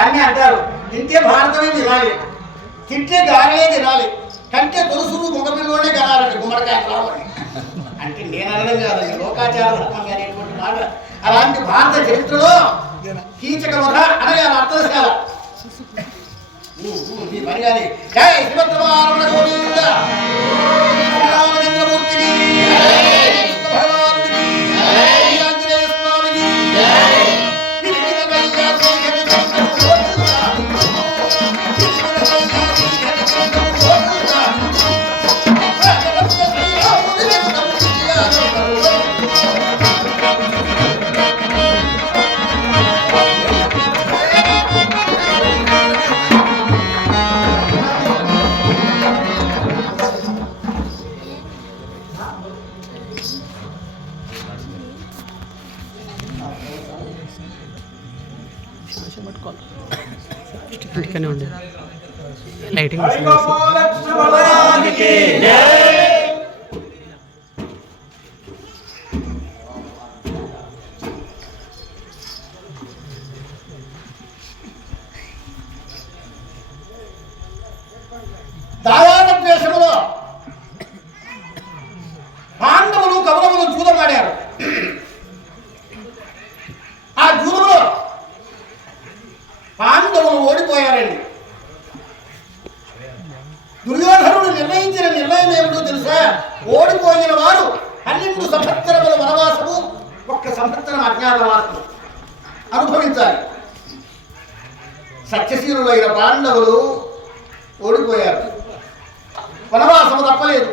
దాన్ని అంటారు తింటే భారతమే తినాలి, తింటే గాలిలే తినాలి, కంటే తులసులు ముఖపిల్లోనే కనాలండి గుమ్మడికాయ రావాలి అంటే నేను అనడం కాదండి, లోకాచార ధర్మంగా అనేటువంటి మాట. అలాంటి భారత చరిత్రలో కీచక వధ అనగా అర్థశాల పని కానీ జై శ్రీమద్రమారమణ గోవింద శ్రీరామచంద్రమూర్తిని భగవానుడిని ఆంజనేయ స్వామిని ఉండే లైటింగ్ దాయాద దేశంలో పాండవులు కౌరవులు జూదమాడారు. ఆ జూదంలో పాండవులు ఓడిపోయారండి. దుర్యోధనుడు నిర్ణయించిన నిర్ణయం ఏమిటో తెలుసా? ఓడిపోయిన వారు 12 సంవత్సరముల వనవాసము, 1 సంవత్సరం అజ్ఞాతవాసము అనుభవించాలి. సత్యశీలులైన పాండవులు ఓడిపోయారు, వనవాసము తప్పలేదు.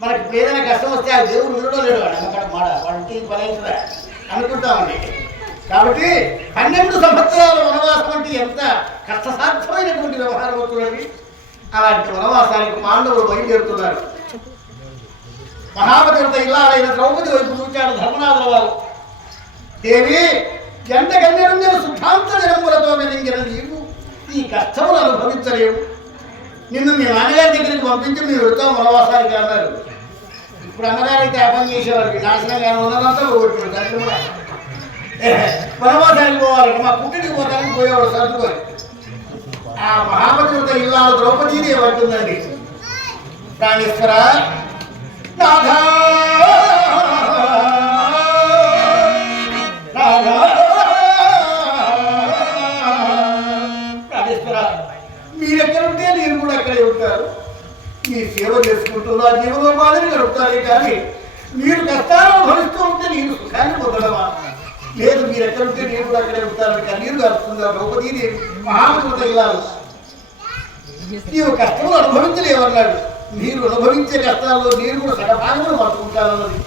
మనకి ఇప్పుడు ఏదైనా కష్టం వస్తే ఆ దేవుడు వినడం లేడు, వాడు అక్కడ మాట వాడికి పని అవుతుందా అనుకుంటామండి. కాబట్టి 12 సంవత్సరాల వనవాసం అంటే ఎంత కష్టసాధ్యమైనటువంటి వ్యవహారం అవుతున్నది. అలాంటి వనవాసానికి పాండవులు బయలుదేరుతున్నారు. మహాపతివ్రత ఇల్లాలైన ద్రౌపది వైపు చూచాడు ధర్మనాథుల వారు. దేవి ఎంత కన్యరంజన శుద్ధాంత జనములతో వెలింగిన నీవు ఈ కష్టములు అనుభవించలేవు, నిన్ను మీ నాన్నగారి దగ్గరికి పంపించి మీరు వెళ్తాం వనవాసానికి అన్నారు. ఇప్పుడు అన్నగారైతే ఆ పని చేసేవారు, నాశనంగా ఉన్నదంతా పోగొట్టాడు. దాంట్లో కూడా వనవాసానికి పోవాలంటే మా పుట్టికి పోతానికి పోయేవాడు సరుకుని. ఆ మహాపతివ్రత ఇల్లాలు ద్రౌపదీదేవి అంటుందండి, ప్రాణేశ్వర రాధా రాధా ప్రాణేశ్వర మీరెక్కడుంటే నేను కూడా అక్కడే ఉంటారు. మీ సేవ చేసుకుంటూ నా జీవనోపాధిని గడుపుతారే కానీ మీరు కష్టాలను భరిస్తూ ఉంటే నేను సుఖాన్ని పొందడమా? లేదు, మీరు ఎక్కడుంటే నేను కూడా అక్కడే ఉంటాను. కన్నీరు కలుపుతుందా ద్రౌపదీదేవి మహాపతివ్రత ఇల్లాలు. నీవు కష్టములు అనుభవించలేవన్నాడు. మీరు అనుభవించే కష్టాల్లో నేను కూడా సగభాగములు పట్టుకుంటానన్నది.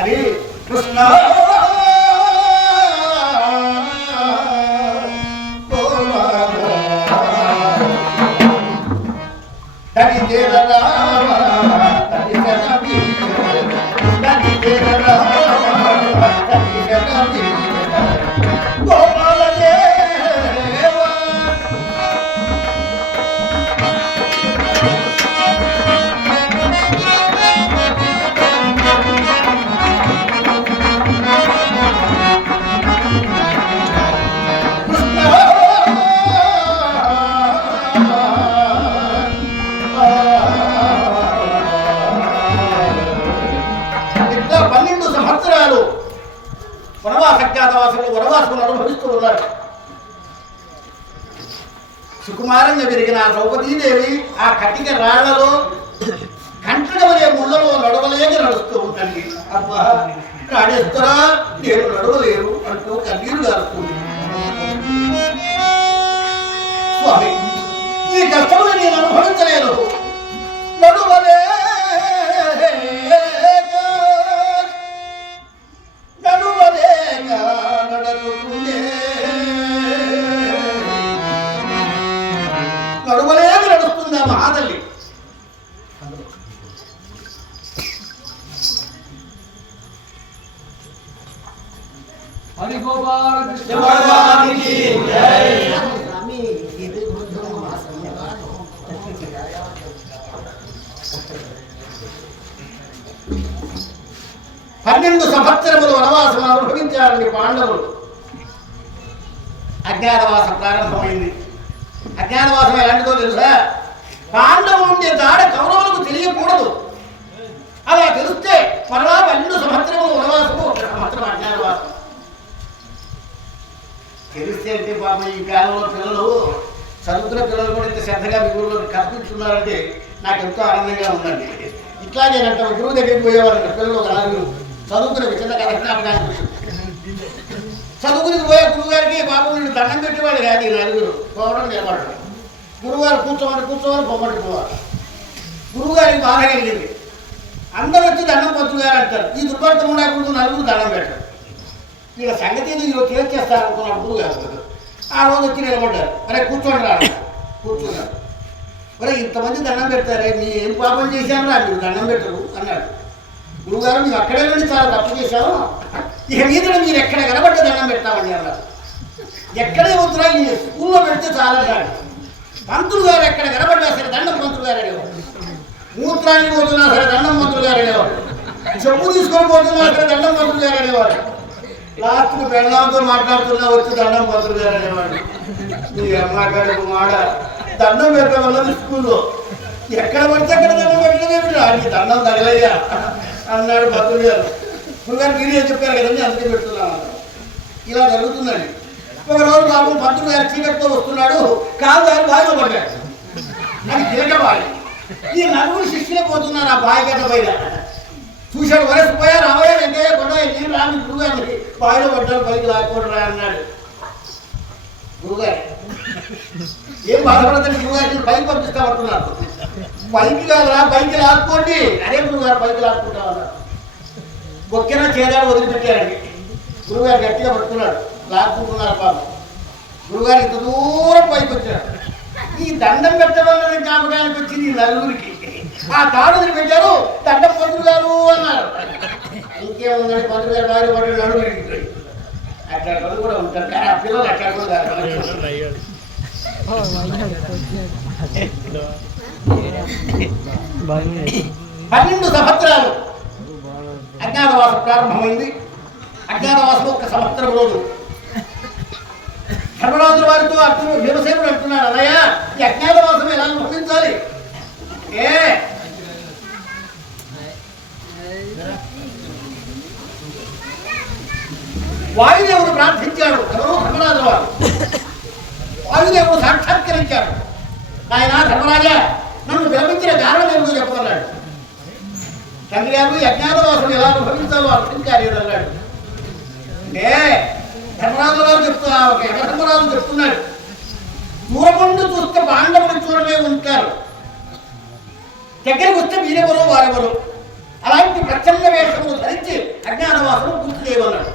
అది కృష్ణ వనవాసములు అనుభవిస్తూ ఉన్నారు. సుకుమారంగా పెరిగిన ద్రౌపదీదేవి ఆ కటిక రాళ్లలో కంటడవలే ముళ్ళలో నడవలేక నడుస్తూ ఉంటుంది. అబ్బా ప్రాణేశ్వరా నేను నడవలేరు అంటూ కన్నీరు గారుతుంది. స్వామి ఈ కష్టములు నేను అనుభవించలేను, నడువలే నడువలేక నడుస్తుందా మహాతల్లి. హరి గోపాల కృష్ణ భగవానికి జై. 12 సంవత్సరములు వనవాసం అనుభవించారని పాండవులు. అజ్ఞాతవాసం ప్రారంభమైంది. అజ్ఞాతవాసం ఎలాంటిదో తెలుసా? పాండవులు ఉండే దాడ కౌరవులకు తెలియకూడదు. అలా తెలిస్తే మరలా 12 సంవత్సరములు వనవాసము, 1 సంవత్సరం అజ్ఞాతవాసం. తెలిస్తే అంటే పాపం ఈ కాలంలో పిల్లలు చదువుతున్న పిల్లలు కూడా ఇంత శ్రద్ధగా మీ ఊళ్ళో కనిపిస్తున్నారంటే నాకు ఎంతో ఆనందంగా ఉందండి. ఇట్లాగేనంట గురువు దగ్గరికి పోయేవారంట పిల్లలు ఒక 4 చదువుకునే చిన్న జ్ఞాపకాన్ని చదువుకునికి పోయే గురువు గారికి బాబు వీళ్ళు దండం పెట్టేవాడు కాదు. ఈ 4 పోవడం నిలబడడం. గురువుగారు కూర్చోమని పొమ్మటి పోవాలి. గురువు గారికి బాధ కలిగింది. అందరూ వచ్చి దండం పంతులు గారు అంటారు. ఈ దుర్భర్తం ఉండకుండా 4 దండం పెట్టారు. వీళ్ళ సంగతి ఈరోజు తేల్చేస్తారు అనుకున్నాడు గురువు గారు. ఆ రోజు వచ్చి నిలబడ్డారు. అరే కూర్చోండి రా, కూర్చున్నారు. మరి ఇంతమంది దండం పెడతారే, నీ ఏం పాపం చేశాను రా మీరు దండం పెట్టరు అన్నాడు. గురువుగారు మేము అక్కడే నుండి చాలా తప్పు చేశాము, ఇక మీదలో మీరు ఎక్కడ కనబడ్డ దండం పెడతామని అన్నారు. ఎక్కడే వద్దురా ఈ స్కూల్లో పెడితే చాలన్నాడు. పంతులు గారు ఎక్కడ కనబడ్డా సరే దండం పంతులు గారు అనేవాడు. మూత్రానికి పోతున్నా సరే దండం పంతులు గారు అనేవాడు. చెప్పు తీసుకొని పోతున్నా సరే దండం పంతులు గారు అనేవాడు. లాస్ట్కు పెళ్ళాంతో మాట్లాడుతున్నా వచ్చి దండం పంతులు గారు అనేవాడు. నీ అమ్మగారు మాట దండం పెట్టడం వల్ల స్కూల్లో ఎక్కడ పడితే అక్కడ దండం పెట్టలేమిరా, నీ దండం తగలయ్యా అన్నాడు పంతులు గారు. గురుగారు మీరే చెప్పారు కదండి అందుకే పెడుతున్నాను. ఇలా జరుగుతుందండి. ఒకరోజు బాబు పంతులు గారు చీకటితో వస్తున్నాడు, కాదు గారు బావిలో పడ్డాడు. అది తిరగబాలి. ఈ 4 శిష్యులే పోతున్నారు ఆ బావి గడ్డ పైన. చూశాడు, వయసు పోయా రావయ్యా వెంకయ్య కొండ నేను రాని గురుగారిని బావిలో పడ్డాడు, పైకి లాక్కోడరా అన్నాడు. గురుగారు ఏం బాధపడదండి, గురుగారిని పైకి పంపిస్తామంటున్నారు. పైకి కాదురా పైకి లాక్కోండి. అదే గురుగారు పైకి లాక్కుంటామన్నారు. ఒక్కేనా చేదాడు వదిలిపెట్టారండి. గురుగారు గట్టిగా పట్టుకున్నాడు, లాక్కుంటున్నారు పాపం. గురుగారు ఇంత దూరం పైకి వచ్చాడు. ఈ దండం పెట్టవల్ల జ్ఞాపకానికి వచ్చింది ఈ 4కి. ఆ తాడు వదిలిపెట్టారు, దండం పంతులు గారు అన్నారు. ఇంకేముందండి పంతులు గారు బాగా పడి నడుగు అట్లా పనులు కూడా ఉంటారు. కానీ ఆ పిల్లలు అట్లా కూడా కాదు. 12 సంవత్సరాలు అజ్ఞాతవాసం ప్రారంభమైంది. అజ్ఞాతవాసం 1 సంవత్సరం రోజు ధర్మరాజుల వారితో అర్జునుడు భీమసేనుడు అంటున్నాడు, అన్నయ్య ఈ అజ్ఞాతవాసం ఎలా అనుభవించాలి? వాయుదేవుడు ప్రార్థించాడు. ఎవరు? ధర్మరాజు వారు. వాయుదేవుడు సాక్షాత్కరించాడు. ఆయన ధర్మరాజా నన్ను విరమించిన కారణం ఏమిటో చెప్పమన్నాడు. తండ్రి గారు ఈ అజ్ఞాతవాసం ఎలా అనుభవించాలో అర్థం కాలేదు అన్నాడు. అంటే ధర్మరాజు గారు ధర్మరాజు చెప్తున్నాడు, దూరముందు చూస్తే పాండవులు చూడమే ఉంటారు, దగ్గరికి వస్తే మీరెవరో వారెవరో. అలాంటి ప్రచండ వేషములు ధరించి అజ్ఞాతవాసం పూర్తి చేయమన్నాడు.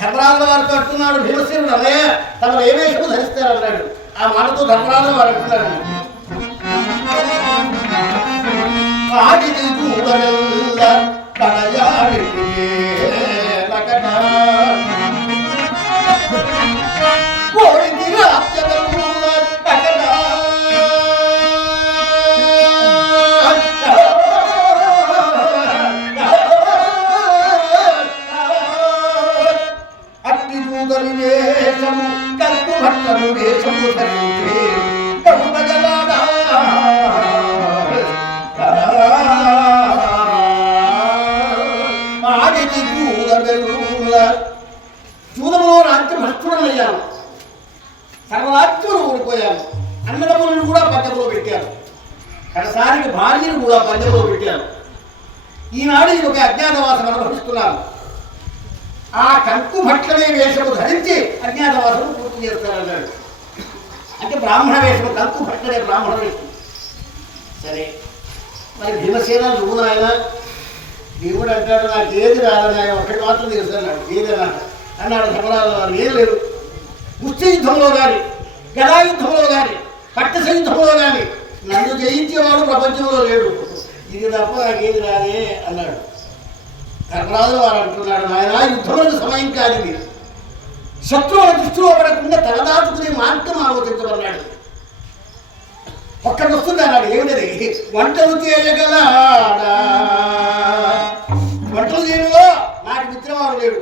ధర్మరాజు వారితో అంటున్నాడు భీమసేనుడు, అదే తమరు ఏ వేషము ధరిస్తారన్నాడు. ఆ మాటతో ధర్మరాజు వారు అంటున్నాడు, చూదములో రాజ్యం భ్రష్టుడనయ్యాను, సర్వరాజ్యం ఓడిపోయాను, అన్నదమ్ములను కూడా పందెంలో పెట్టాను, కడసారికి భార్యను కూడా పందెంలో పెట్టాను. ఈనాడు ఇది ఒక అజ్ఞాతవాసం అనుభవిస్తున్నాను. ఆ కంకు భట్లనే వేషము ధరించి అజ్ఞాతవాసం పూర్తి చేస్తారన్నాడు. అంటే బ్రాహ్మణ వేషము, కంకు భట్లనే బ్రాహ్మణ వేషం. సరే మరి భీమసేన నువ్వు నాయన, దేవుడు అంటాడు నాకు ఏది రాదని, ఆయన ఒకటి మాత్రం తెలుసు అన్నాడు. ఏదన్నా అన్నాడు ధర్మరాజు వారు. ఏం లేదు, ముష్టి యుద్ధంలో కానీ, గదా యుద్ధంలో కానీ, పట్టస యుద్ధంలో కానీ నన్ను జయించేవాడు ప్రపంచంలో లేడు, ఇది తప్ప నాకేది రాదే అన్నాడు. ధర్మరాజు వారు అంటున్నాడు, నాయన యుద్ధంలో సమయం కాదు ఇది, శత్రువుల దృష్టిలో పడకుండా తలదాచుకునే మార్గం ఆలోచించమన్నాడు. ఒక్కడికి వస్తుంది అన్నాడు. ఏమిటది? వంటలు చేయగలడా? వంటలు చేయడంలో నాకు మిత్రవాడు లేడు,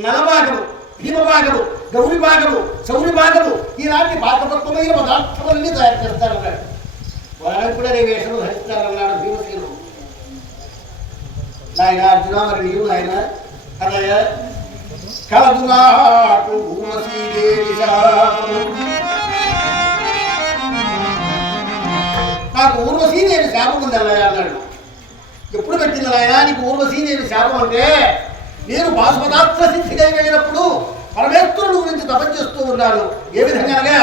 నలభాగము, భీమభాగము, గౌరి భాగము, చౌరి భాగము ఇలాంటి పాకపక్వమైన పదార్థాలన్నీ తయారు చేస్తారన్నాడు. వాళ్ళని కూడా నీ వేషము ధరిస్తారన్నాడు భీమసేనుడు. నాయన అర్జున, మరి నీవు నాయన అన్నయ్య కలదు నాకు ఊర్వశీదేవి శాపము, నాకు ఊర్వశీదేవి శాపం ఉంది అన్నయ్య అన్నాడు. ఎప్పుడు పెట్టింది నాయన నీకు ఊర్వశీదేవి శాపం అంటే, నేను బాసుపదార్థ సిద్ధి కలిగినప్పుడు పరమేశ్వరుడు గురించి తపస్సు చేస్తూ ఉన్నాను. ఏ విధంగా అనగా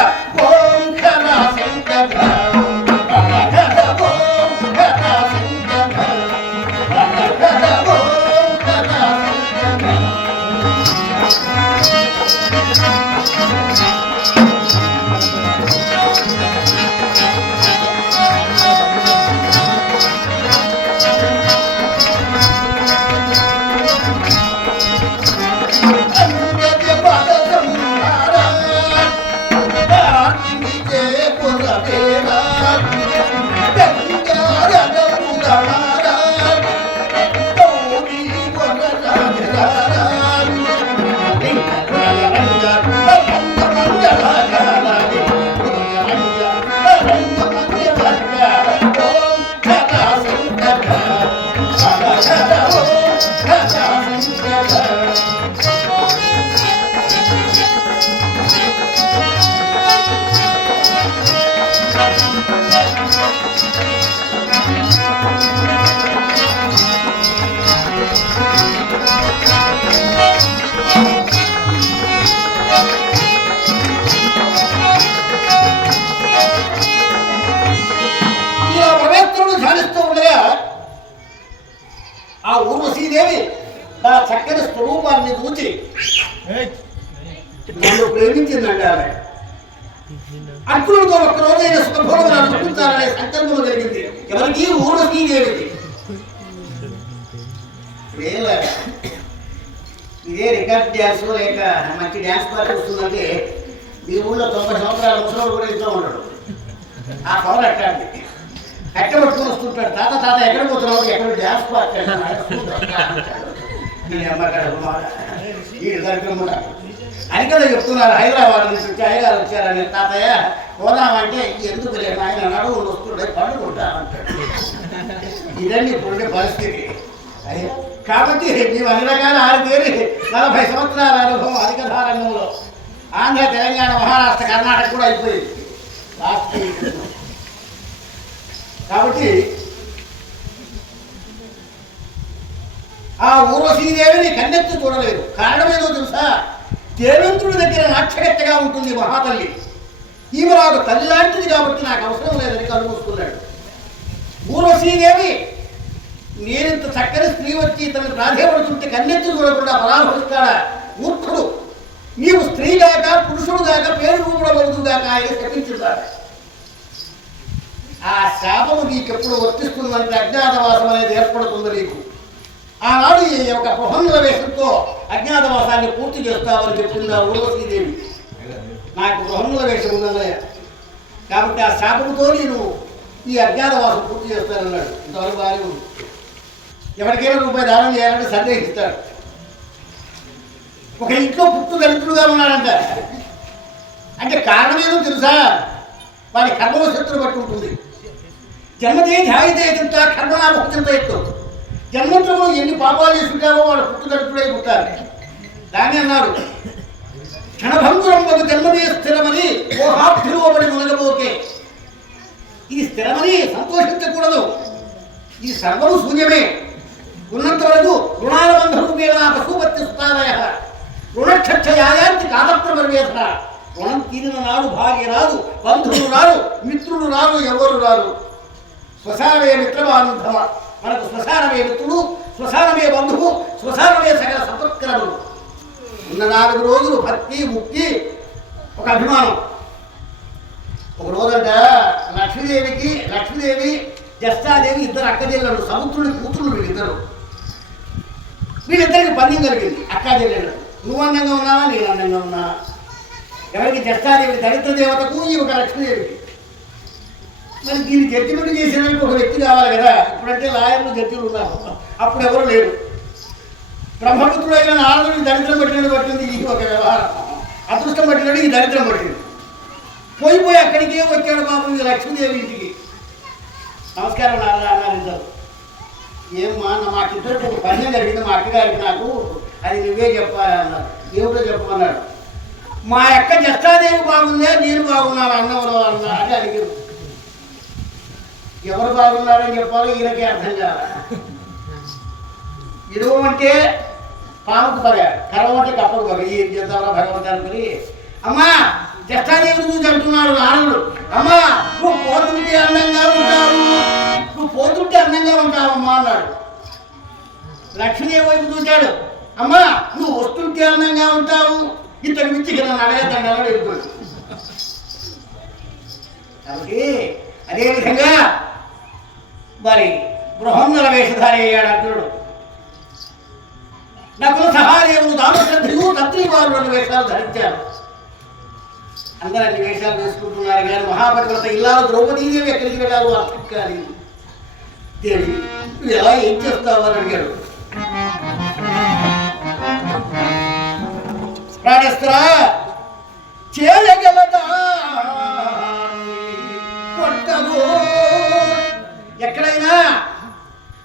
ఆ ఊర్వశీదేవి నా చక్కని స్వరూపాన్ని చూచి నన్ను ప్రేమించిందండి. ఆమె అర్జునుడితో ఒక్కరోజైన సుఖభోగం అనుకుంటారనే సంకల్పం జరిగింది. ఎవరికి? ఊర్వశీదేవికి. ఇదే రికార్డ్ డ్యాన్స్ లేక మంచి డ్యాన్స్ పార్టీ వస్తుందంటే మీ ఊళ్ళో 90 సంవత్సరాల ముసలోడు కూడా ఇంట్లో ఉండడు. ఆ పవర్ అట్లాంటి ఎక్కడ పట్టుకొని వస్తుంటాడు. తాత తాత ఎక్కడ పోతున్నావు? ఎక్కడ డ్యాన్స్ పార్టీ అని కదా చెప్తున్నారు. హైదరాబాద్ నుంచి వచ్చి అయ్యగారు వచ్చారని. తాతయ్య పోదామంటే ఎందుకు లేదు ఆయన నడువులు వస్తుండే పండుకుంటామంటాడు. ఇదండి ఇప్పుడుండే పరిస్థితి. కాబట్టి మేము అన్ని రకాల ఆరుదేరి 40 సంవత్సరాల అనుభవం అధికధా రంగంలో ఆంధ్ర, తెలంగాణ, మహారాష్ట్ర, కర్ణాటక కూడా అయిపోయింది కాబట్టి ఆ ఊర్వశీదేవిని కన్నెత్తి చూడలేదు. కారణమేదో తెలుసా? దేవేంద్రుడి దగ్గర నాక్షగత్తెగా ఉంటుంది మహాతల్లి. ఈమె నాకు తల్లి లాంటిది కాబట్టి నాకు అవసరం లేదని కళ్ళు మూసుకున్నాడు. ఊర్వశీదేవి నేనింత చక్కని స్త్రీ వచ్చి తనకు ప్రాధేయపడుతుంటే కన్నెత్తి చూడకుండా పరామర్శిస్తాడా? మూర్ఖుడు, నీవు స్త్రీగాక పురుషుడుగాక పేరు రూపడబడుతుందాక ఆయన శపించుతాడు. ఆ శాపము నీకెప్పుడు వర్తిస్తుందంటే అజ్ఞాతవాసం అనేది ఏర్పడుతుంది నీకు. ఆనాడు ఈ యొక్క ప్రహన్నుల వేషంతో అజ్ఞాతవాసాన్ని పూర్తి చేస్తామని చెప్పింది ఆ ఊర్వశీదేవి. నాకు ప్రహన్నుల వేషం ఉందన్నయ్య, కాబట్టి ఆ శాపముతో నేను ఈ అజ్ఞాతవాసం పూర్తి చేస్తానన్నాడు. ఇంతవరకు బాగానే ఉంది. ఎవరికైనా రూపాయి దానం చేయాలంటే సందేహిస్తాడు. ఒక ఇంట్లో పుట్టు దళితుడుగా ఉన్నాడంట. అంటే కారణమేదో తెలుసా? వాడి కర్మవశత్తులు బట్టి ఉంటుంది. జన్మతే ధ్యాయితే ఎంత కర్మనాభక్తంతో ఎక్కువ. జన్మంలో ఎన్ని పాపాలు చేసుకుంటావో వాడు పుట్టు దళితుడై పుట్టాలి. దాన్ని అన్నారు క్షణభంగురం ఒక జన్మదే స్థిరమని ఓహాభిలోబడి మునగబోకే. ఇది స్థిరమని సంతోషించకూడదు. ఇది సర్వము శూన్యమే. ఉన్నంత వరకు రుణాల బంధరూపేణ పశుపత్తి సుతాలయ రుణక్షయాయాంతి కాదత్రమర్వేధ. రుణం తీరిన నాడు భార్య రాదు, బంధువులు రారు, మిత్రులు రారు, ఎవరు రారు. శ్మశానమే మిత్రబాంధవ. మనకు శ్మశానమే మిత్రుడు, శ్మశానమే బంధువు, శ్మశానమే సకల సంపత్కరములు. ఉన్న 4 రోజులు భక్తి, ముక్తి, ఒక అభిమానం. ఒక రోజంట లక్ష్మీదేవి జస్టాదేవి ఇద్దరు అక్కజెల్లెళ్ళు, సముద్రుడి కూతుళ్ళు వీళ్ళిద్దరికి పందెం కలిగింది. అక్కజెల్లెళ్ళు నువ్వు అందంగా ఉన్నావా, నేను అందంగా ఉన్నా. ఎవరికి? జస్టాదేవి దరిద్ర దేవతకు, ఈ ఒక లక్ష్మీదేవికి. మరి దీన్ని జడ్జిమెంట్ చేసేందుకు ఒక వ్యక్తి కావాలి కదా. ఇప్పుడంటే లాయర్లు, జడ్జిలు ఉన్నారు, అప్పుడు ఎవరు లేరు. బ్రహ్మపుత్రుడైన నారదుడికి దరిద్రం పట్టినట్టు పట్టింది ఈ ఒక వ్యవహారం. అదృష్టం పట్టినట్టు ఈ దరిద్రం పట్టింది. పోయి అక్కడికే వచ్చాడు బాబు ఈ లక్ష్మీదేవి ఇంటికి. నమస్కారం నారద అన్నారు ఇద్దరు. ఏమ్మా మాకిద్దరికి ఒక పని జరిగింది, మా అక్కగారికి నాకు, అది నువ్వే చెప్పాలి అన్నారు. ఏమిటో చెప్పమన్నాడు. మా అక్క జస్తాదేవి బాగుందే, నేను బాగున్నాను అన్నంలో అన్నా అని అడిగారు. ఎవరు బాగున్నారని చెప్పాలో ఈయనకే అర్థం కాదు. ఇరువు అంటే పాముకు పగ, కరవం అంటే కప్పకు పగ. ఈ చేద్దామా భగవంతుడు అనుకుని, అమ్మా జస్తాదేవి చూసి అంటున్నాడు నారదుడు, అమ్మా నువ్వు పోతుంటే అందంగా ఉంటావు, నువ్వు పోతుంటే అందంగా ఉంటావమ్మా అన్నాడు. లక్ష్మీదేవి వైపు చూశాడు, అమ్మా నువ్వు వస్తుంటే అందంగా ఉంటావు, ఇంతకు మించి కదా అడగద్దండి వెళ్ళిపోయి. కాబట్టి అదేవిధంగా మరి బృహన్నల వేషధారి అయ్యాడు అర్జునుడు. నకుల సహాదేవుడు దామశ్రద్ధులు తంత్రివారులను వేషాలు ధరించారు. అందరూ అన్ని వేషాలు వేసుకుంటున్నారు కానీ మహాపతివ్రత ఇల్లాలు ద్రౌపదీదేవి ఎక్కడికి వెళ్ళారు అర్థం కాదు. దేవి నువ్వు ఎలా ఏం చేస్తావు అని అడిగాడు. ప్రాణస్త్రా చేయగలదా ఎక్కడైనా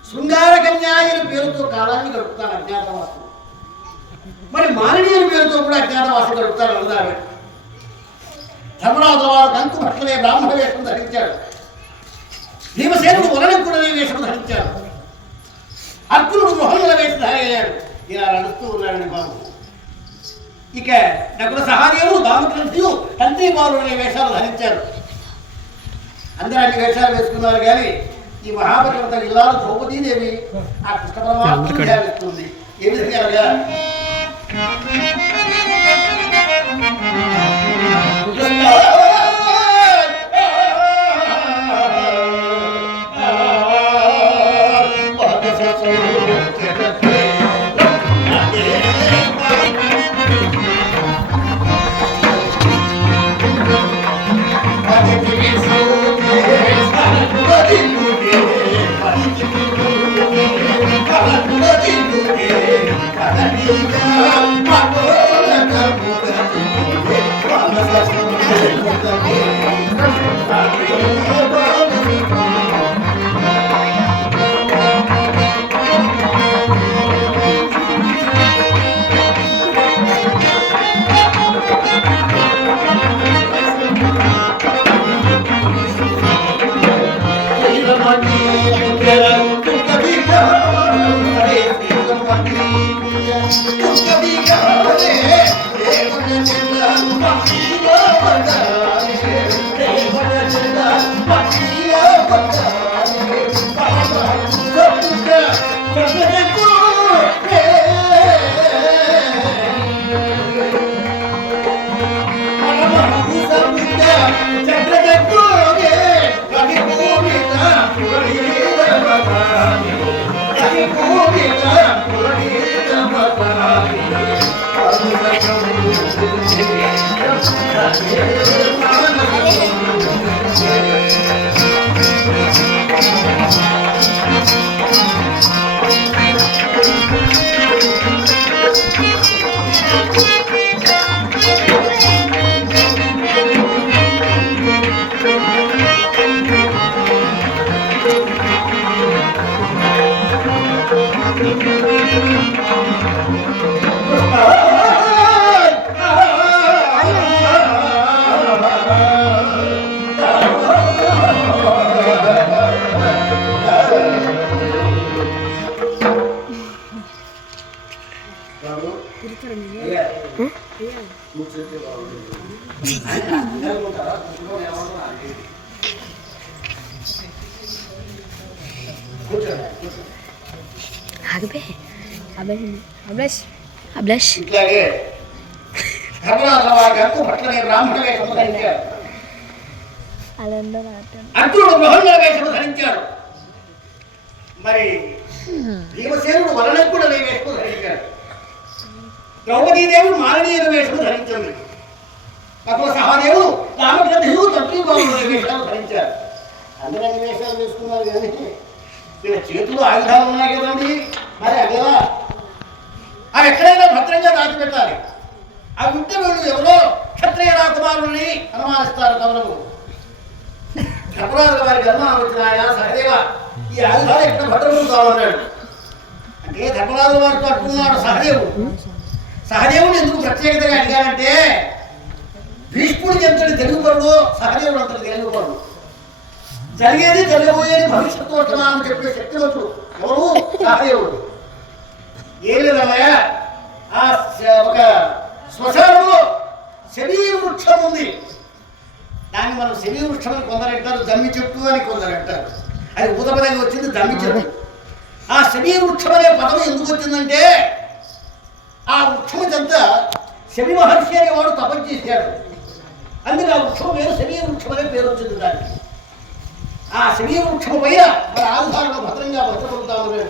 శృంగార కన్యాయుల పేరుతో కాలాన్ని గడుపుతాను అజ్ఞాతవాసం. మరి మాననీయుల పేరుతో కూడా అజ్ఞాతవాసం గడుపుతారు అన్నారు. ధర్మరాజు వారు కంకు భట్లనే బ్రాహ్మణ వేషం ధరించాడు. భీమసేనుడు వలనకుడనే వేషం ధరించాడు. అర్జునుడు మోహనుల వేషధారి అయ్యాడు. ఇలా నడుస్తూ ఉన్నాడని బాబు. ఇక నకుల సహాదేవుడు దామగ్రంథులు తంత్రి బాలుడనే వేషాలు ధరించారు. అందరూ అన్ని వేషాలు వేసుకున్నారు కానీ ఈ మహాపతివ్రత ఇల్లాలు ద్రౌపదీదేవి ఆ కృష్ణ పరమాత్మను ధ్యానిస్తుంది. ఏ విధంగా ఇట్లాగే బ్రాహ్మణ వేషం ధరించాడు. అర్జునుడు మోహనుల వేషం ధరించాడు. మరి భీమసేనుడు వలనకుడు అనే వేషం ధరించాడు. ద్రౌపదీదేవి మాననీయుల వేషం ధరించింది. నకుల సహాదేవుడు రామగ్రంథులు తంత్రిబాబుల వేషాలు ధరించారు. అందరూ అన్ని వేషాలు వేసుకున్నారు కానీ వీళ్ళ చేతులు ఆయుధాలు ఉన్నాయి కదండి. మరి అదేలా కుమారుణ్ణి అనుమానిస్తారు కవలము. ధర్మరాజు వారి గర్భం వచ్చిన ఆయన సహదేవ ఈ ఆయుధాలు ఎక్కడ భద్రపరుస్తామన్నాడు. అంటే ధర్మరాజు వారితో అట్టుకున్నాడు సహదేవుడు ఎందుకు ప్రత్యేకతగా అడిగాడంటే భీష్ముడికి ఎంతటి తెలుగుపరుడు సహదేవుడు అంతటి తెలుగుపరుడు. జరిగేది జరగబోయేది భవిష్యత్తు వర్తమానం చెప్పే శక్తివంతుడు ఎవరు? సహదేవుడు. ఏం లేదమ్మయ్య, ఆ ఒక శ్మశానంలో శమీ వృక్షం ఉంది. దాన్ని మనం శమీ వృక్షం అని కొందరు అంటారు, జమ్మి చెట్టు అని కొందరు అంటారు. అది ఉదపదంగా వచ్చింది జమ్మి చెట్టు. ఆ శమీ వృక్షం అనే పదం ఎందుకు వచ్చిందంటే ఆ వృక్షం చెంత శమి మహర్షి అనేవాడు తపస్సు చేశాడు. అందుకే ఆ వృక్షం పేరు శమీ వృక్షం అనే పేరు వచ్చింది దానికి. ఆ శమీ వృక్షం పైన మన ఆయుధాలను భద్రంగా భద్రపడుతాము.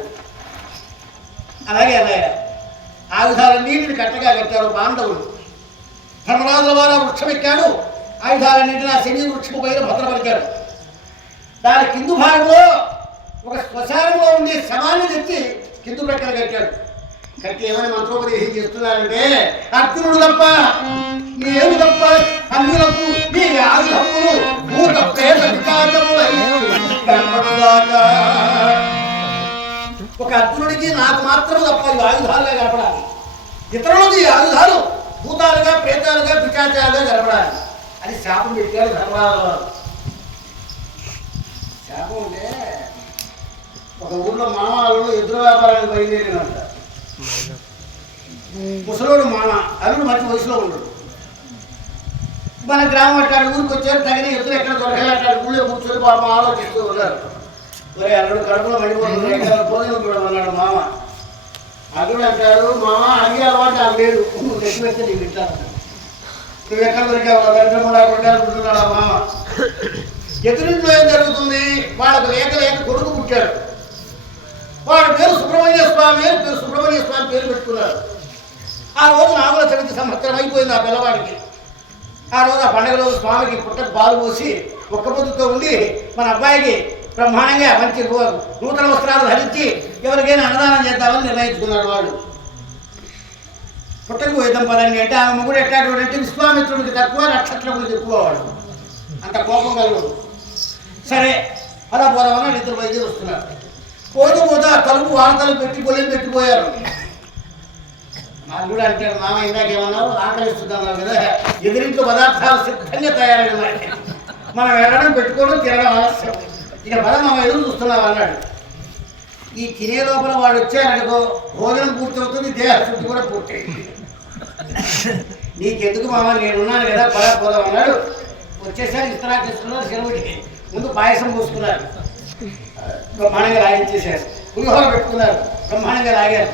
అలాగే ఆయుధాలన్నింటిని కట్టగా కట్టారు పాండవులు. ధర్మరాజుల వారు వృక్షం ఎక్కాడు, ఆయుధాలన్నింటినీ ఆ శమీ వృక్షం పైన భద్రపరిచాడు. దాని కిందు భాగంలో ఒక శ్మశానంలో ఉండే శవాన్ని తెచ్చి కిందు ప్రక్కన కట్టాడు. కట్టి ఏమైనా మంత్రోపదేశం చేస్తున్నారంటే అర్జునుడు తప్ప నేను తప్ప అన్యులకు ఈ ఆయుధములు భూత ప్రేత వికాసములై ఒక అర్జునుడికి నాకు మాత్రం తప్ప ఈ ఆయుధాలుగా గడపడాలి, ఇతరులకు ఈ ఆయుధాలు భూతాలుగా ప్రేతాలుగా పిశాచాలుగా గడపడాలి అని శాపం పెట్టాడు ధర్మరాజు. శాపం అంటే ఒక ఊర్లో మామలు ఎదురు వ్యాపారానికి బయలుదేరినంట. ముసలోడు మామ, అల్లుడు మంచి వయసులో ఉండడు. మన గ్రామం అంటాడు ఊరికి వచ్చారు, తగిన ఎదురు ఎక్కడ దొరకాలంటాడు. ఊళ్ళో కూర్చొని పాపం ఆలోచిస్తూ ఉన్నారు. ఒరే అల్లుడు కడుపులో మండిపోతుంది, ఎక్కడ భోజనం కూడా అన్నాడు మామ. అల్లుడు అంటాడు, మామ అడిగే అలవాటు నాకు లేదు, నువ్వు తెచ్చి పెడితే నీకు తింటాను. నువ్వు ఎక్కడ దొరికావు వెంటనే అనుకుంటున్నాడు ఆ మామ. ఎదురింట్లో ఏం జరుగుతుంది? వాళ్ళకు లేక కొడుకు పుట్టాడు. వాడు పేరు సుబ్రహ్మణ్య స్వామి పేరు పెట్టుకున్నారు. ఆ రోజు నాగుల చవితి సంవత్సరం అయిపోయింది ఆ పిల్లవాడికి. ఆ రోజు ఆ పండుగ రోజు స్వామికి పుట్టకు పాలు పోసి ఒక్క పొద్దుతో ఉండి మన అబ్బాయికి బ్రహ్మాండంగా మంచి నూతన వస్త్రాలు ధరించి ఎవరికైనా అన్నదానం చేద్దామని నిర్ణయించుకున్నాడు. వాడు పుట్టకు పోయిద్దాం పదండి అంటే ఆమె ముగ్గురు ఎట్లాంటి విశ్వామిత్రుడికి తక్కువ నక్షత్రముడికి ఎక్కువ వాడు, అంత కోపం కలుగు. సరే అలా పోదామని ఇద్దరు వైద్యులు వస్తున్నారు. పోతా తలుపు వార్తలు పెట్టిపోయారు. నాకు కూడా అంటాడు, మామ ఇందాకేమన్నావు ఆకలిస్తున్నావు కదా, ఎదురింట్లో పదార్థాలు సిద్ధంగా తయారైనాయి, మనం వెళ్ళడం పెట్టుకోవడం తినడం ఆలస్యం, ఇక పద మామ ఎదురు చూస్తున్నావు అన్నాడు. ఈ తినే లోపల వాడు వచ్చారనుకో భోజనం పూర్తి అవుతుంది, దేహశుద్ధి కూడా పూర్తయింది. నీకెందుకు మామ నేనున్నాను కదా పోదాం అన్నాడు. వచ్చేసరికి ఇస్తరా తీసుకున్నారు, సెలవుకి ముందు పాయసం పోసుకున్నారు, బ్రహ్మాండంగా లాగించేశారు. పులిహోర పెట్టుకున్నారు, బ్రహ్మాండంగా లాగారు.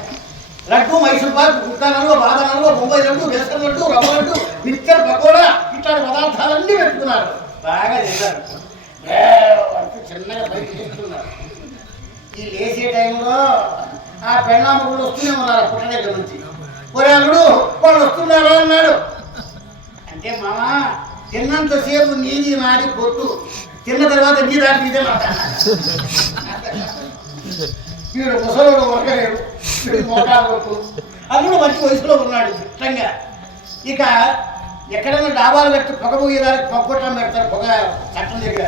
లడ్డు, మైసూర్ పాక్, కుట్టానలు, బాదనలు, బొంబాయి లడ్డు, బేసన్ లడ్డు, రవ్వ లడ్డు, మిక్చర్, పకోడా ఇట్లాంటి పదార్థాలన్నీ పెట్టుకున్నారు. బాగా చేశారు. చిన్నగా బయట చేస్తున్నారు. ఈ లేచే టైంలో ఆ పెళ్ళామ కూడా వస్తూనే ఉన్నారు పుట్ట దగ్గర నుంచి. ఒరే అల్లుడు వాళ్ళు వస్తున్నారా అన్నాడు. అంటే మామ తిన్నంతసేపు నీది నాడి పొట్టు, తిన్న తర్వాత నీ దాటి ఇదే మాట. వీడు ముసలోడు ఒకరేడు, వీడు మోకాలు వరకు. అల్లుడు మంచి వయసులో ఉన్నాడు చిత్రంగా. ఇక ఎక్కడైనా డాబాలు పెట్టి పొగ పోయేదానికి పొగొట్టం పెడతారు, పొగ చట్టం దగ్గర.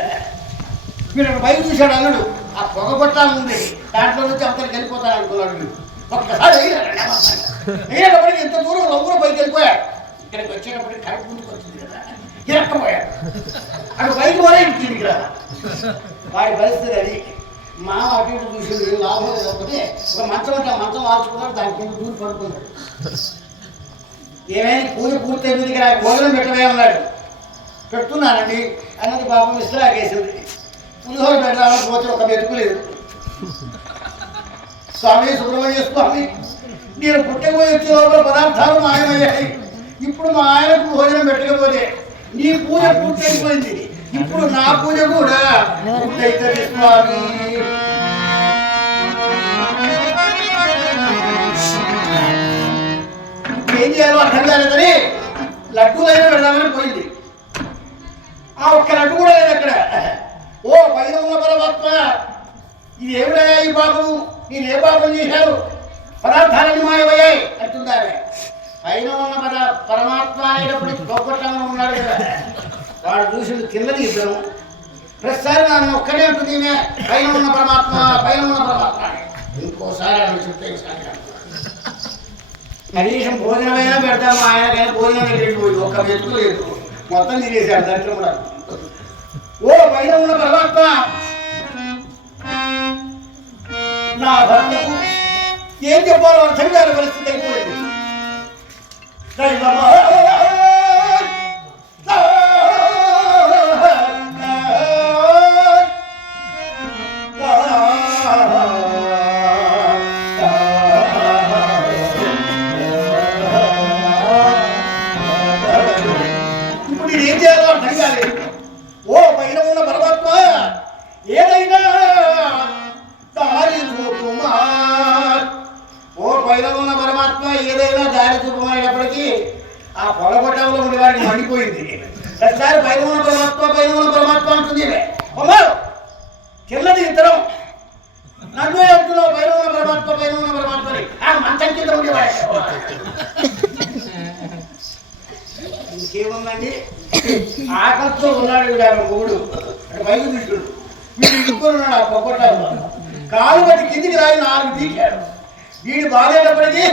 వీడు బయట చూశాడు అల్లుడు, ఆ పొగ కొట్టాలి ఉంది, దాంట్లో నుంచి అవతలకి వెళ్ళిపోతాడు అనుకున్నాడు. వీడు ఒక్కసారి అయినప్పటికీ ఇంత దూరం లవ్వులో పైకి వెళ్ళిపోయాడు. ఇక్కడికి వచ్చేటప్పటికి కరెక్ట్ ముందుకు వచ్చింది కదా, ఇరక్కపోయాడు. అక్కడ బయట పోలే ఇంటికి రా. వాడి పరిస్థితి అది. మా అటు ఇటు చూసింది, లాభం లేకపోతే ఒక మంచం అంటే మంచం మార్చుకున్నాడు, దాని కింద దూరం పడుకున్నాడు. ఏమైనా పూజ పూర్తయింది కదా, భోజనం పెట్టవే అన్నాడు. పెడుతున్నానండి అన్నది పాపం ఇస్లాగేసింది. పులిహోర పెట్టాలని పోతే ఒక మెతుకు లేదు. స్వామి సుబ్రహ్మణ్య స్వామి, నేను పుట్టకపోయి వచ్చే లోపల పదార్థాలు మాయమయ్యాయి. ఇప్పుడు మా ఆయనకు భోజనం పెట్టకపోతే నీ పూజ పూర్తయిపోయింది, ఇప్పుడు నా పూజ కూడా పూర్తయితుంది స్వామి. ఏం చేయాలో అర్థం కాలేదని లడ్డూలైనా పెడదామని పోయింది. ఆ ఒక్క లడ్డు కూడా లేదు అక్కడ. ఓ పైన ఉన్న పరమాత్మ, ఇది ఏమిటయ్యా ఈ పాపం, నేను ఏ పాపం చేశాను, పదార్థాలన్నీ మాయమయ్యాయి అంటుందామె. పైన ఉన్న పరమాత్మ అనేటప్పుడు గొప్పటంగా ఉన్నాడు కదా, వాడు చూసింది కిందని ఇద్దరు. ప్రతిసారి నన్ను ఒక్కడే ఉంటుంది పైన ఉన్న పరమాత్మ పైన ఉన్న పరమాత్మ. ఇంకోసారి అని చెప్తే కనీసం భోజనమైనా పెడతాము, ఆయనకైనా భోజనం వెళ్ళిపోయింది, ఒక్క మెతుకు లేదు, మొత్తం తినేసాడు దాంట్లో కూడా. ఓ పైన ఉన్న పరమాత్మ, నా భర్తకు ఏం చెప్పాలో అర్థం కాని పరిస్థితి అయిపోయింది. ఇప్పుడు నేను ఏం చేయాలో అర్థం కాలేదు. ఓ పైన ఉన్న పరమాత్మ, ఏదైనా దారి చూపుమా. ఓ పైన ఉన్న పరమాత్మ ఏదైనా దారి చూపమనేటప్పటికీ ఆ పొలగొట్టంలో ఉండి వాడికి మండిపోయింది. ప్రతిసారి పైన ఉన్న పరమాత్మ అంటుంది. చిన్నది ఇద్దరం నన్ను అంటున్నావు పైన ఉన్న పరమాత్మని. ఆ మంచం కింద ఉండేవాడు. ఇంకేముందండి, ఆకలితో ఉన్నాడు వీడు, ఆయన మొగుడు అంటే పైకి తీసుకుడు. వీడు ఇంకొని ఉన్నాడు ఆ పొగొట్టంలో. కాలు బట్టి కిందికి రాయి 4 తీశాడు. వీడు బాగాలేనప్పటికీ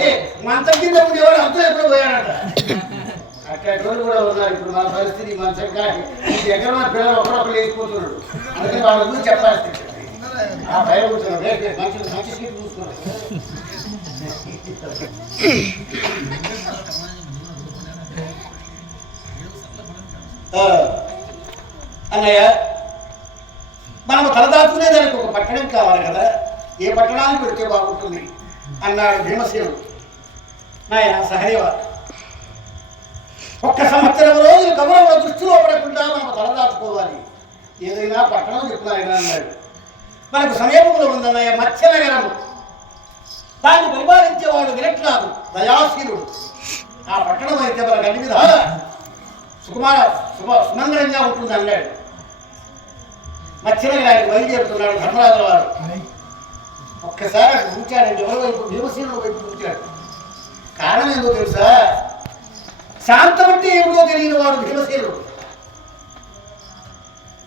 మంచం కింద ఉండేవాడు అంతా ఎప్పుడు పోయాడట. అట్లాంటి రోజులు కూడా ఉన్నారు. ఇప్పుడు మన పరిస్థితి మంచం కానీ దగ్గర ఉన్న పిల్లలు ఒకరొకరు లేచిపోతున్నాడు. అందుకని వాళ్ళ గురించి చెప్పాల్సి ఆ భయం కూర్చున్నాడు. మంచి సీట్ చూసుకున్నాడు. అన్నయ్య, మనం తలదాచుకునే దానికి ఒక పట్టణం కావాలి కదా, ఏ పట్టణానికి పెడితే బాగుంటుంది అన్నాడు భీమసేనుడు. నాయన సహదేవ, 1 సంవత్సరం రోజులు కౌరవుల దృష్టిలో పడకుండా మనం తలదాచుకోవాలి. ఏదైనా పట్టణం చెప్తున్నాయన అన్నాడు. మనకు సమీపంలో ఉందన్నయ్య మత్స్యనగరం. దాన్ని పరిపాలించేవాడు విరట్లాదు, దయాశీలుడు. ఆ పట్టణం అయితే మనకు అన్ని విధాల సుమంగళంగా ఉంటుంది అన్నాడు. మత్స్యనగరానికి బయలుదేరుతున్నాడు ధర్మరాజు వారు. ఒక్కసారి అక్కడ చూచాడండి. ఎవరి వైపు? భీమసేనుడు వైపు చూచాడు. కారణం ఏందో తెలుసా? శాంతం అంటే ఏమిటో తెలియని వాడు భీమసేనుడు.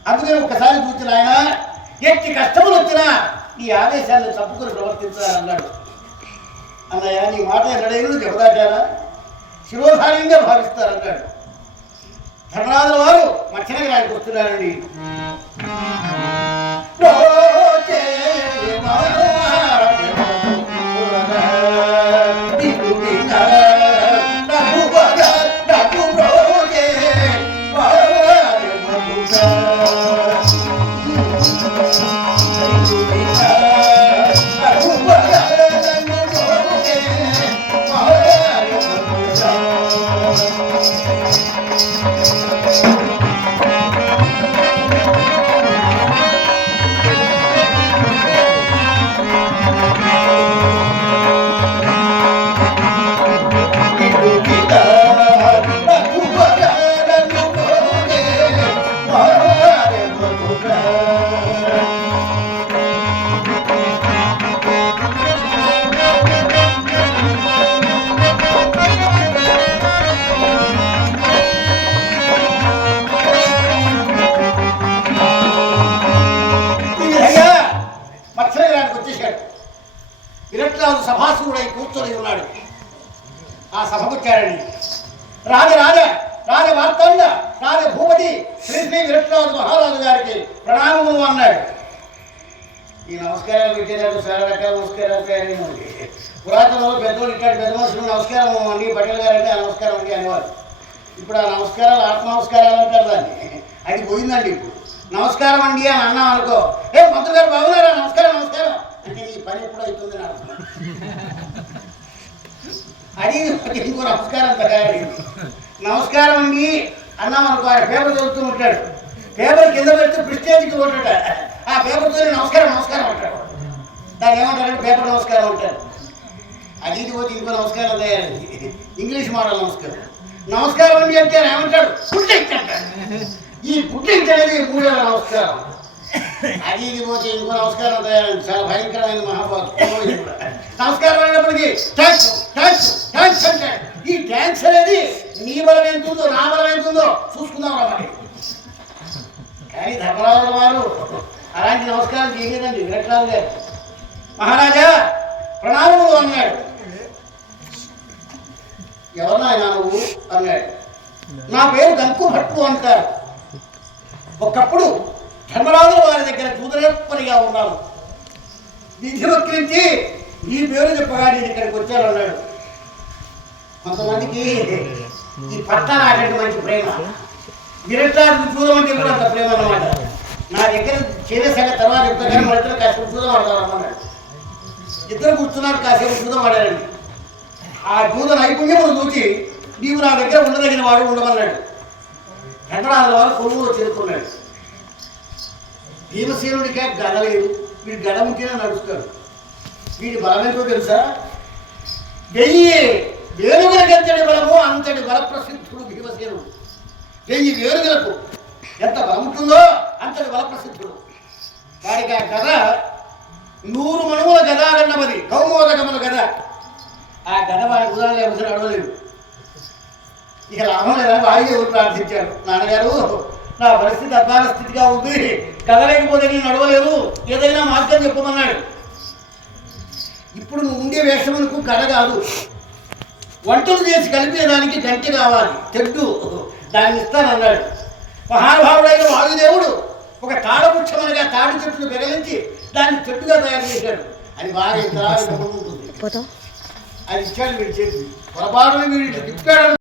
అందుకని ఒక్కసారి చూసిన ఆయన ఎట్టి కష్టములు వచ్చినా ఈ ఆవేశాన్ని తప్పుకొని ప్రవర్తించాలన్నాడు. అన్నయ్య, నీ మాట ఎన్నడైనా దెబ్బదాటారా? శిరోధార్యంగా భావిస్తారన్నాడు. ధర్మరాజుల వారు మత్స్యనగరానికి వస్తున్నారండి. విరట్లాదు సభాసుడై కూర్చొని ఉన్నాడు. ఆ సభకొచ్చాడండి. రాజవార్తాండ రాజభూపతి శ్రీ శ్రీ విరట్లాదు మహారాజు గారికి ప్రణామములు అన్నాడు. ఈ నమస్కారాలు పెట్టేదాడు చాలా రకాల నమస్కారాలు తయారైన పురాతనంలో పెద్దోళ్ళు ఇట్లాంటి పెద్ద మనుషులు నమస్కారం అండి, పటేల్ గారంటే ఆ నమస్కారం అండి అనేవారు. ఇప్పుడు ఆ నమస్కారాలు ఆత్మ నమస్కారాలు అంటారు దాన్ని. అది పోయిందండి. ఇప్పుడు నమస్కారం అండి అని అన్నాం అనుకో, మంత్రి గారు బాగున్నారా, నమస్కారం అంటే నీ పని ఎప్పుడు అవుతుంది నాకు అది ఇంకో నమస్కారం తయారైంది. నమస్కారం అండి అన్నాం అనుకో, ఆయన పేపర్ చదువుతూ ఉంటాడు. పేపర్ కింద పెడితే ప్రిస్టేజ్కి కొట్టట. ఆ పేపర్తో నమస్కారం అంటాడు. దాన్ని ఏమంటారంటే పేపర్ నమస్కారం అంటారు. అది ఇది పోతే ఇంకో నమస్కారం తయారైంది. ఇంగ్లీష్ మోడల్ నమస్కారం అండి అంటే ఏమంటాడు, పుట్టించు అంటాడు. ఈ పుట్టించు అనేది 3వ నమస్కారం. అది ఇది పోతే ఇంకో నమస్కారం తయారైంది. చాలా భయంకరమైన మహాభారతం. నమస్కారం అయినప్పటికీ థ్యాంక్స్ అంటాడు. ఈ ట్యాంక్స్ అనేది నీ బలం ఎంత ఉందో నా బలం ఎంత ఉందో చూసుకుందాం మరి. కానీ ధర్మరాజుల వారు అలాంటి నమస్కారం చేయలేదండి. విరట్రాజు గారు మహారాజా ప్రణామములు అన్నాడు. ఎవరినాయన నువ్వు అన్నాడు. నా పేరు గంకు భట్టు అంటారు. ఒకప్పుడు ధర్మరాజుల వారి దగ్గర దూదరేపరిగా ఉన్నాను. విధి వక్రించి నీ పేరు చెప్పగా నేను ఇక్కడికి వచ్చాను అన్నాడు. కొంతమందికి ఈ పట్ట నాకంటే మంచి ప్రేమ, విరట్రాజు చూడమంటే కూడా అంత ప్రేమ అన్నమాట. నా దగ్గర చేరేసాక తర్వాత చెప్తా కానీ మన ఇద్దరు కాసేపు చూదం ఆడతారన్నాడు. ఇద్దరు కూర్చున్నారు, కాసేపు చూదం ఆడారండి. ఆ జూద నైపుణ్యమును చూసి నీవు నా దగ్గర ఉండదగిన వాడు ఉండమన్నాడు. ధర్మరాజుల వారు కొనుగోలు చేరుకున్నాడు. భీమసేనుడికి గద లేదు, వీడు గడ ఉంటేనే నడుస్తాడు. వీడి బలం ఏంటో తెలుసా? 1000 వేలుగులకు ఎంతటి బలమో అంతటి బల ప్రసిద్ధుడు భీమసేనుడు. 1000 వేలుగులకు ఎంత బలం ఉంటుందో అంతటి బల ప్రసిద్ధుడు. వాడికి ఆ గద 100 మణువుల గదాగన్నమది, కౌమోదకముల గద. ఆ గద వాడి ఉదాహరణ ఎవరు అడవలేదు. ఇక లాభం లేదని వాయుదేవుడు ప్రార్థించాడు. నాన్నగారు నా పరిస్థితి అధ్వాన స్థితిగా ఉంది, కదలేకపోతే నేను నడవలేదు, ఏదైనా మార్గం చెప్పమన్నాడు. ఇప్పుడు నువ్వు ఉండే వేషమునకు గడ కాదు, వంటలు చేసి కలిపేదానికి గంటె కావాలి, తెడ్డు, దాన్ని ఇస్తానన్నాడు. మహానుభావుడైన వాయుదేవుడు ఒక తాడవృక్షమనగా తాడి చెట్టును పెగలించి దాన్ని చెట్టుగా తయారు చేశాడు. అది బాగా ఉంటుంది. అది ఇచ్చాడు వీడి చేతి పొరపాటును వీడి తిప్పాడు.